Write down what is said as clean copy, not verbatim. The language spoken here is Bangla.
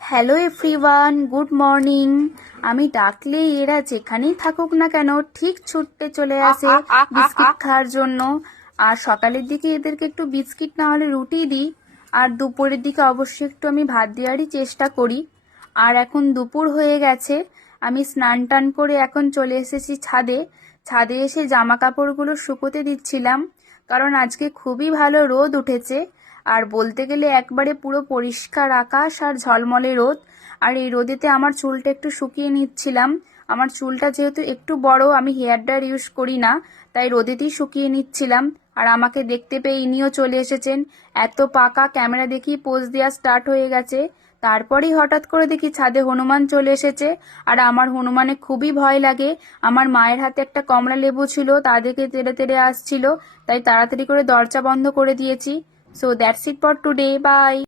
Hello everyone, good morning. আমি ডাকলে এরা যেখানেই থাকুক না কেন ঠিক ছুটতে চলে আসে বিস্কিট খাওয়ার জন্য। আর সকালের দিকে এদেরকে একটু বিস্কিট না হলে রুটি দিই, আর দুপুরের দিকে অবশ্যই একটু আমি ভাত দেওয়ারই চেষ্টা করি। আর এখন দুপুর হয়ে গেছে, আমি স্নান টান করে এখন চলে এসেছি ছাদে। ছাদে এসে জামা কাপড়গুলো শুকোতে দিচ্ছিলাম, কারণ আজকে খুবই ভালো রোদ উঠেছে। আর বলতে গেলে একবারে পুরো পরিষ্কার আকাশ আর ঝলমলে রোদ। আর এই রোদেতে আমার চুলটা একটু শুকিয়ে নিচ্ছিলাম। আমার চুলটা যেহেতু একটু বড়, আমি হেয়ার ড্রায়ার ইউজ করি না, তাই রোদেতেই শুকিয়ে নিচ্ছিলাম। আর আমাকে দেখতে পেয়ে ইনিও চলে এসেছেন। এত পাকা, ক্যামেরা দেখি পোজ দেওয়া স্টার্ট হয়ে গেছে। তারপরেই হঠাৎ করে দেখি ছাদে হনুমান চলে এসেছে। আর আমার হনুমানে খুবই ভয় লাগে। আমার মায়ের হাতে একটা কমলা লেবু ছিল, তাদেরকে তেড়ে তেড়ে আসছিল, তাই তাড়াতাড়ি করে দরজা বন্ধ করে দিয়েছি। So that's it for today. Bye.